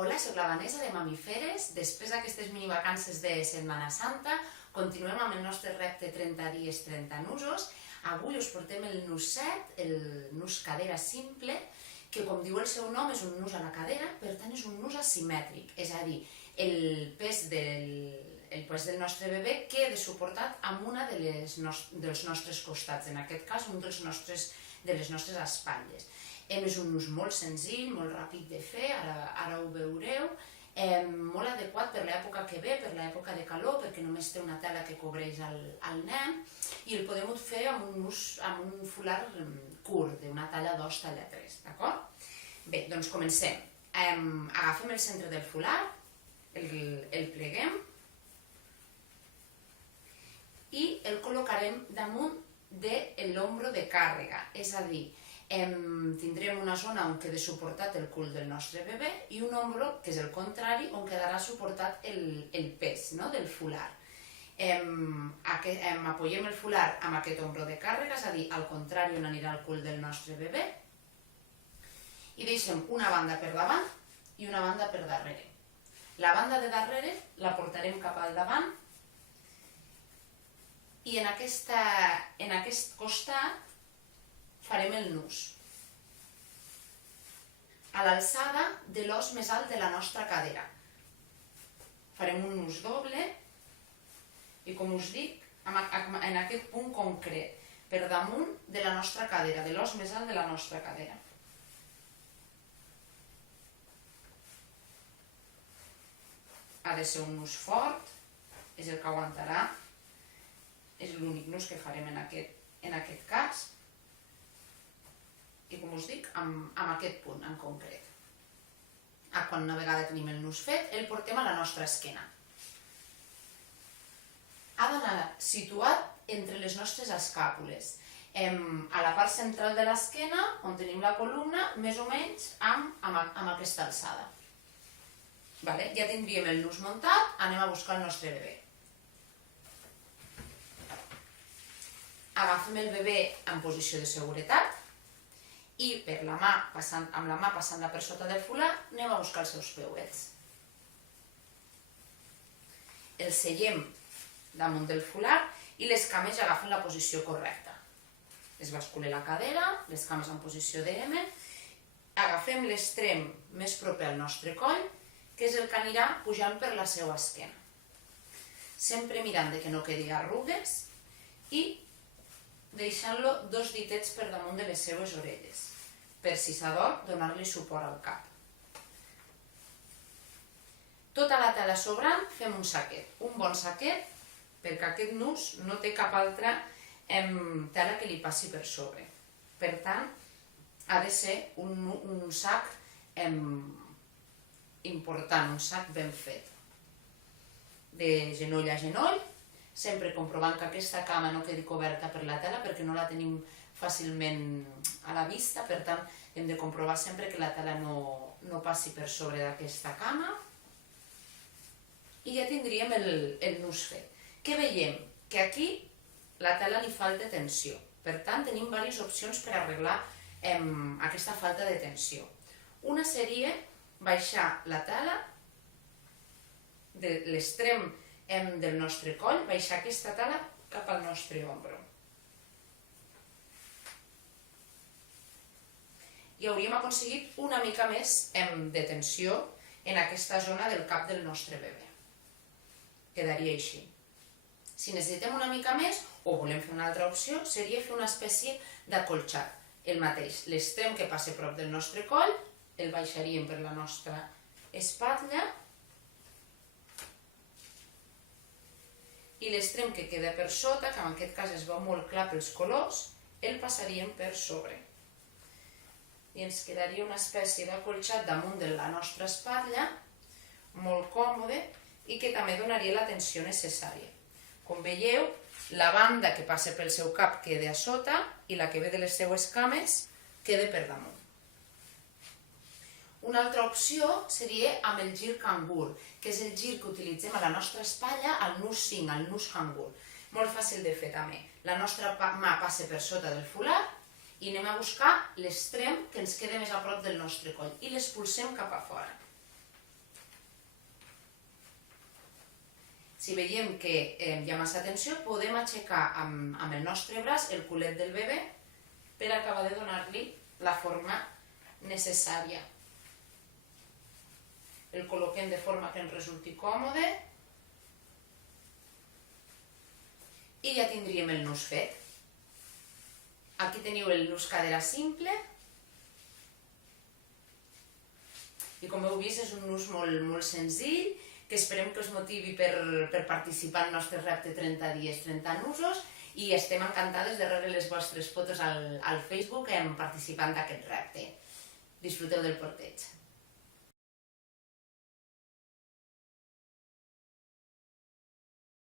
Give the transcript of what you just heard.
Hola, soc la Vanessa de Mamíferes. Després d'aquestes minivacances de Setmana Santa, continuem amb el nostre repte 30 dies, 30 nusos. Avui us portem el nus 7, el nus cadera simple, que com diu el seu nom és un nus a la cadera, per tant és un nus asimètric, és a dir, el pes del nostre bebè queda suportat amb una dels nostres costats, en aquest cas un de les nostres espatlles. És un nus molt senzill, molt ràpid de fer, ara ho veureu, molt adequat per l'època que ve, per l'època de calor, perquè només té una tela que cobreix el nen, i el podem fer amb un foulard curt, d'una talla 2, talla 3, d'acord? Bé, doncs comencem. Agafem el centre del foulard, el pleguem, i el col·locarem damunt de l'ombro de càrrega, és a dir, tindrem una zona on queda suportat el cul del nostre bebè i un ombro, que és el contrari, on quedarà suportat el pes del foulard. Apoyem el foulard amb aquest ombro de càrrega, és a dir, al contrari on anirà el cul del nostre bebè, i deixem una banda per davant i una banda per darrere. La banda de darrere la portarem cap al davant i en aquest costat farem el nus a l'alçada de l'os més alt de la nostra cadera. Farem un nus doble i, com us dic, en aquest punt concret, per damunt de la nostra cadera, de l'os més alt de la nostra cadera. Ha de ser un nus fort, és el que aguantarà, és l'únic nus que farem en aquest cas, i com us dic, amb aquest punt en concret. Quan una vegada tenim el nus fet, el portem a la nostra esquena. Ha d'anar situat entre les nostres escàpules, a la part central de l'esquena, on tenim la columna, més o menys amb aquesta alçada. Ja tindríem el nus muntat, anem a buscar el nostre bebè. Agafem el bebè en posició de seguretat i amb la mà passant-la per sota del foulard anem a buscar els seus peuets. El seiem damunt del foulard i les cames ja agafen la posició correcta. Es bascula la cadera, les cames en posició de M, agafem l'extrem més proper al nostre coll, que és el que anirà pujant per la seva esquena. Sempre mirant que no quedi arrugues i deixant-lo 2 ditets per damunt de les seues orelles, per si s'ador donar-li suport al cap. Tota la tela sobrant fem un saquet, un bon saquet, perquè aquest nus no té cap altra tela que li passi per sobre. Per tant, ha de ser un sac important, un sac ben fet. De genoll a genoll, sempre comprovant que aquesta cama no quedi coberta per la tela perquè no la tenim fàcilment a la vista, per tant hem de comprovar sempre que la tela no passi per sobre d'aquesta cama i ja tindríem el nus fet. Què veiem? Que aquí la tela li falta tensió, per tant tenim diverses opcions per arreglar aquesta falta de tensió. Una seria baixar la tela de l'extrem del nostre coll, baixar aquesta tela cap al nostre ombro. I hauríem aconseguit una mica més de tensió en aquesta zona del cap del nostre bebè. Quedaria així. Si necessitem una mica més, o volem fer una altra opció, seria fer una espècie d'acolxat. El mateix, l'extrem que passa prop del nostre coll, el baixaríem per la nostra espatlla, i l'extrem que queda per sota, que en aquest cas es veu molt clar pels colors, el passaríem per sobre. I ens quedaria una espècie d'acolxat damunt de la nostra espatlla, molt còmode, i que també donaria la tensió necessària. Com veieu, la banda que passa pel seu cap queda a sota i la que ve de les seues cames queda per damunt. Una altra opció seria amb el gir cangur, que és el gir que utilitzem a la nostra espatlla al nus 5, al nus cangur. Molt fàcil de fer també. La nostra mà passa per sota del foulard i anem a buscar l'extrem que ens queda més a prop del nostre coll i l'expulsem cap a fora. Si veiem que hi ha massa tensió, podem aixecar amb el nostre braç el culet del bebè per acabar de donar-li la forma necessària. El col·loquem de forma que ens resulti còmode i ja tindríem el nus fet. Aquí teniu el nus cadera simple i com heu vist és un nus molt senzill que esperem que us motivi per participar al nostre repte 30 dies, 30 nusos i estem encantades de rebre les vostres fotos al Facebook participant d'aquest repte. Disfruteu del porteig.